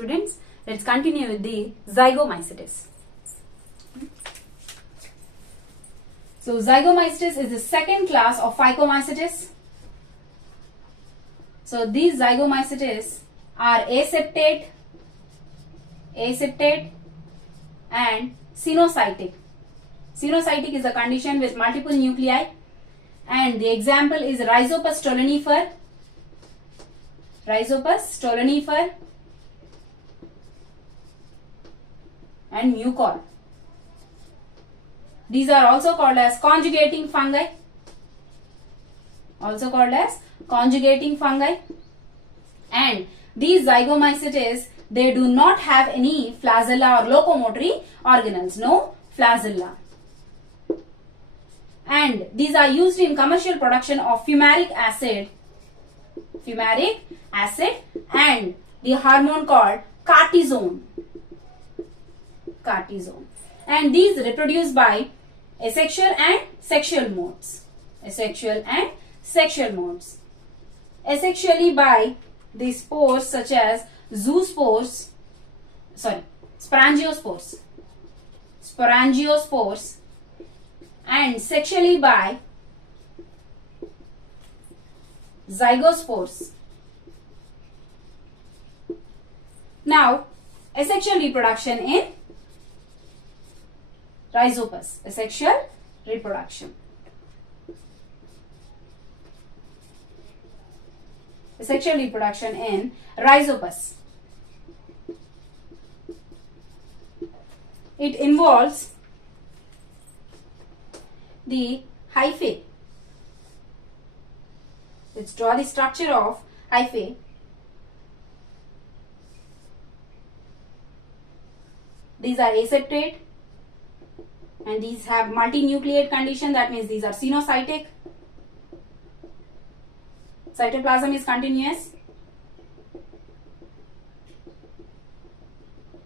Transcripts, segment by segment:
students. Let's continue with the zygomycetes. So zygomycetes is the second class of phycomycetes. So these zygomycetes are aseptate and sinocytic. Sinocytic is a condition with multiple nuclei, and the example is Rhizopus stolonifer and mucor. These are also called as conjugating fungi. And these zygomycetes, they do not have any flagella or locomotory organelles. No flagella. And these are used in commercial production of fumaric acid and the hormone called cortisone. And these reproduce by asexual and sexual modes. Asexually by the spores such as sporangiospores, and sexually by zygospores. Now, asexual reproduction in Rhizopus. Asexual reproduction. Asexual reproduction in Rhizopus. It involves the hyphae. Let's draw the structure of hyphae. These are aseptate and these have multinucleate condition. That means these are sinocytic. Cytoplasm is continuous.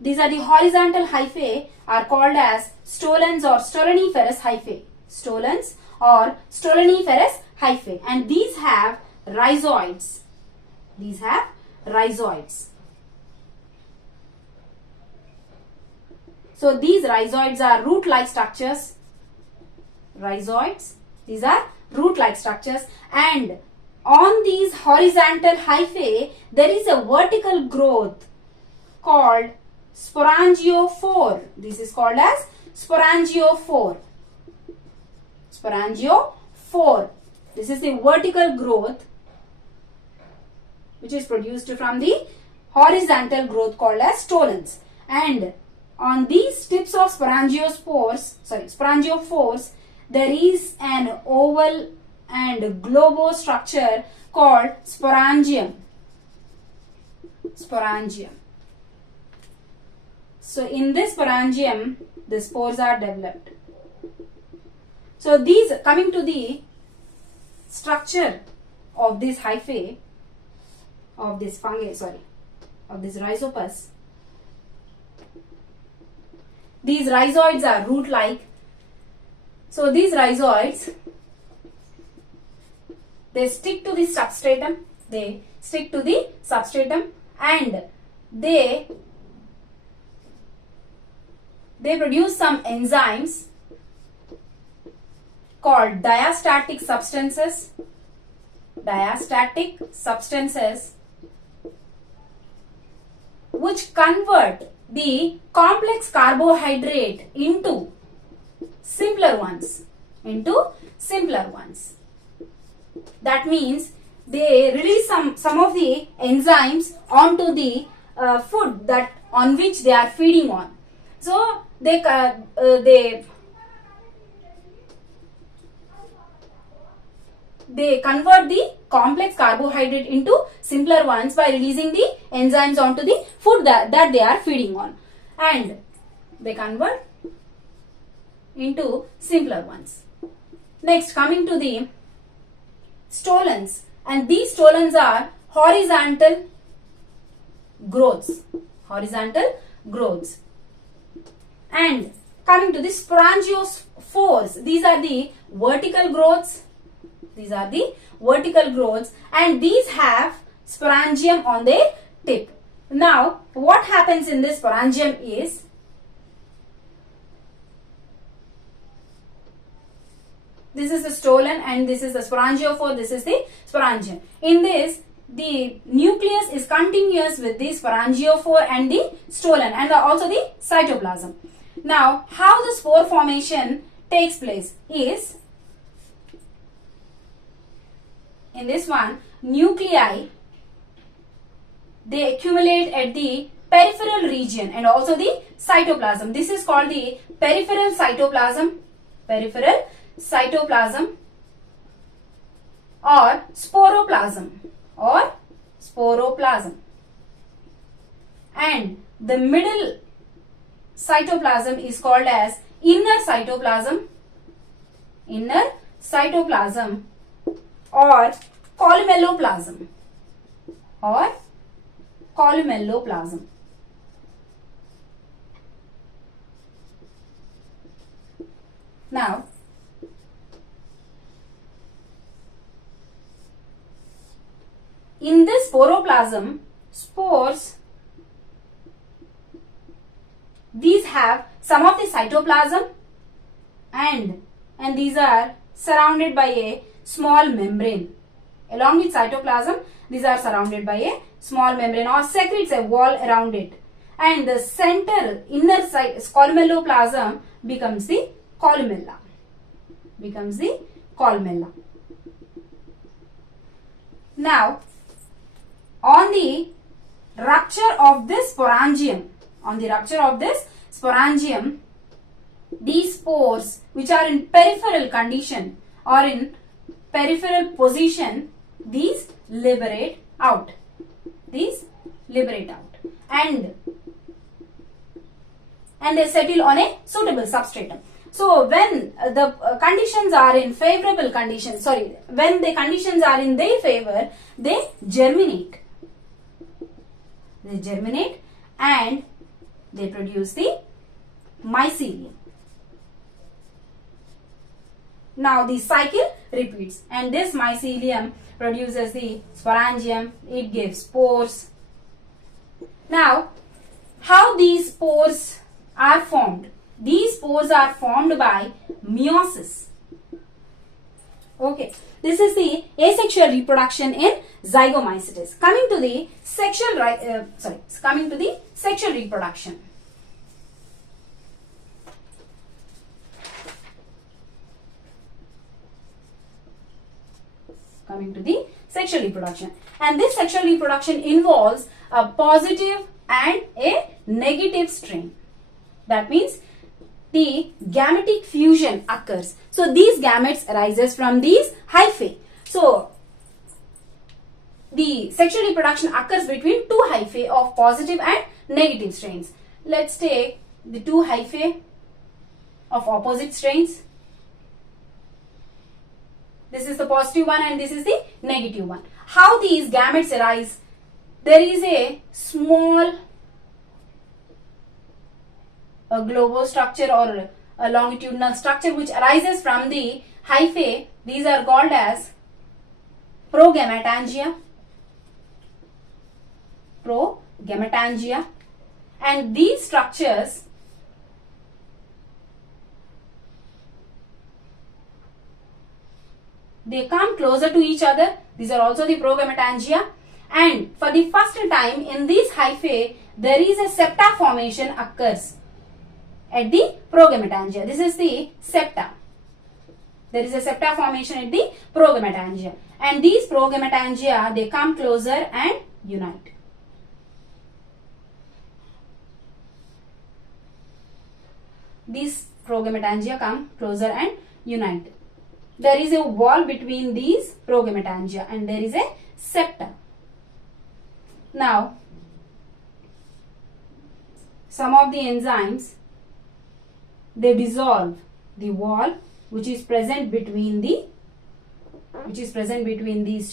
These are the horizontal hyphae are called as stolons or stoloniferous hyphae. And these have rhizoids. So these rhizoids are root-like structures. These are root-like structures, and on these horizontal hyphae there is a vertical growth called sporangiophore. This is called as sporangiophore. This is the vertical growth which is produced from the horizontal growth called as stolons. And on these tips of sporangiophores, there is an oval and globo structure called sporangium. So in this sporangium, the spores are developed. So these, coming to the structure of this hyphae, of this Rhizopus. These rhizoids are root-like. So these rhizoids, they stick to the substratum. And they produce some enzymes called diastatic substances, which convert the complex carbohydrate into simpler ones. That means they release some of the enzymes onto the food that on which they are feeding on. So they convert the complex carbohydrate into simpler ones by releasing the enzymes onto the food that they are feeding on, and they convert into simpler ones. Next, coming to the stolons, and these stolons are horizontal growths. And coming to the sporangiophores, these are the vertical growths. And these have sporangium on their tip. Now, what happens in this sporangium is, this is the stolon and this is the sporangiophore, this is the sporangium. In this, the nucleus is continuous with the sporangiophore and the stolon and also the cytoplasm. Now, how the spore formation takes place is, in this one, nuclei, they accumulate at the peripheral region and also the cytoplasm. This is called the peripheral cytoplasm, or sporoplasm, and the middle cytoplasm is called as inner cytoplasm, or columelloplasm, Now, in this sporoplasm, spores, these have some of the cytoplasm and these are surrounded by a small membrane. Along with cytoplasm, these are surrounded by a small membrane or secretes a wall around it. And the center inner side columelloplasm becomes the columella. Now, on the rupture of this sporangium, these spores which are in peripheral condition or in peripheral position, these liberate out. And they settle on a suitable substratum. So when the conditions are in favorable conditions, when the conditions are in their favor, they germinate. And they produce the mycelium. Now the cycle repeats and this mycelium produces the sporangium, it gives spores. Now, how these spores are formed? These spores are formed by meiosis. Okay, this is the asexual reproduction in zygomycetes. Coming to the sexual reproduction. And this sexual reproduction involves a positive and a negative strain. That means the gametic fusion occurs. So these gametes arises from these hyphae. So the sexual reproduction occurs between two hyphae of positive and negative strains. Let's take the two hyphae of opposite strains. This is the positive one and this is the negative one. How these gametes arise? There is a small globostructure or a longitudinal structure which arises from the hyphae. These are called as progametangia. And these structures they come closer to each other. These are also the progametangia. And for the first time in these hyphae, there is a septa formation occurs at the progametangia. This is the septa. There is a septa formation at the progametangia. And these progametangia, they come closer and unite. These progametangia come closer and unite. There is a wall between these progametangia and there is a septa. Now, some of the enzymes, they dissolve the wall which is present between these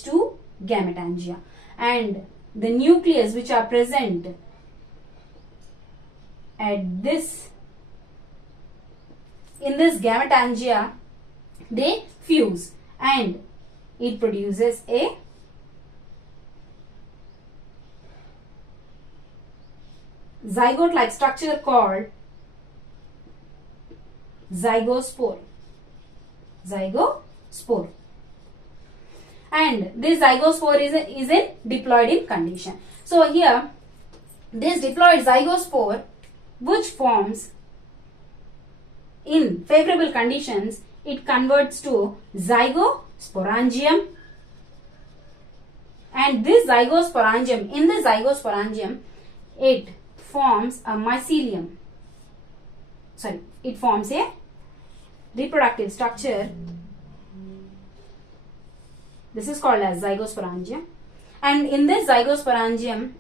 two gametangia, and the nucleus which are present at this in this gametangia, they fuse and it produces a zygote-like structure called zygospore. Zygospore. And this zygospore is in diploid in condition. So here, this diploid zygospore, which forms in favorable conditions, it converts to zygosporangium. And this zygosporangium, in the zygosporangium, it forms a mycelium. Sorry, it forms a reproductive structure. This is called as zygosporangium. And in this zygosporangium,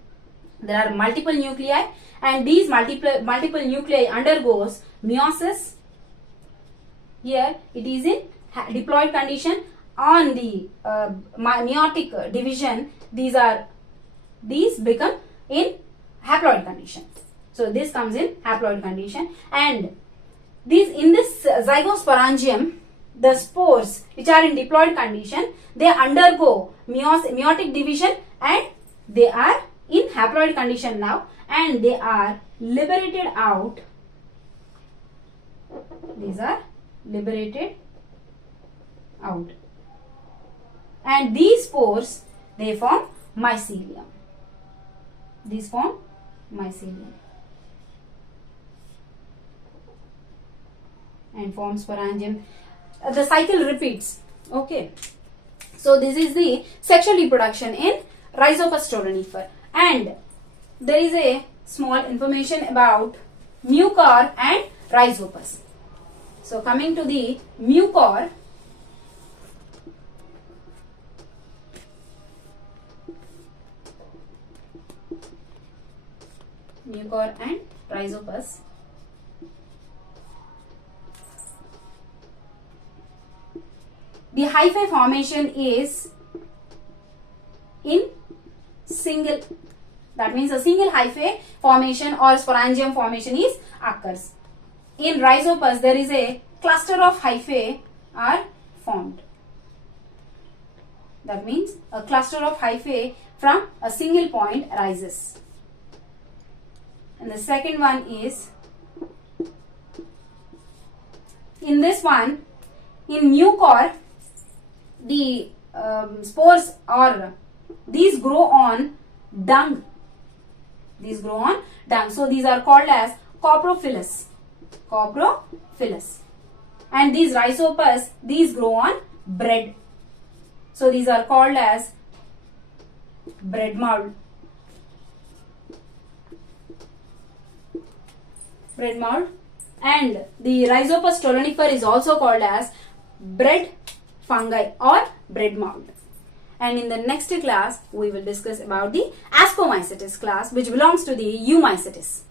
there are multiple nuclei, and these multiple nuclei undergoes meiosis. Here it is in diploid condition. On the meiotic division, these become in haploid condition. So this comes in haploid condition, and in this zygosporangium, the spores which are in diploid condition, they undergo meiotic division, and they are in haploid condition now, and they are liberated out. These are liberated out, and these spores, they form mycelium. These form mycelium and form sporangium. The cycle repeats. Okay, so this is the sexual reproduction in Rhizopus stolonifer. And there is a small information about mucor and Rhizopus. So coming to the mucor, and Rhizopus. The hyphae formation is in single, that means a single hyphae formation or sporangium formation occurs. In Rhizopus, there is a cluster of hyphae are formed. That means a cluster of hyphae from a single point arises. And the second one is, in this one, in mucor, the spores or these grow on dung. These grow on dung. So these are called as coprophilous. Coprophilous. And these Rhizopus, these grow on bread. So these are called as bread mould. Bread mould. And the Rhizopus stolonifer is also called as bread fungi or bread mould. And in the next class, we will discuss about the Ascomycetes class, which belongs to the Eumycetes.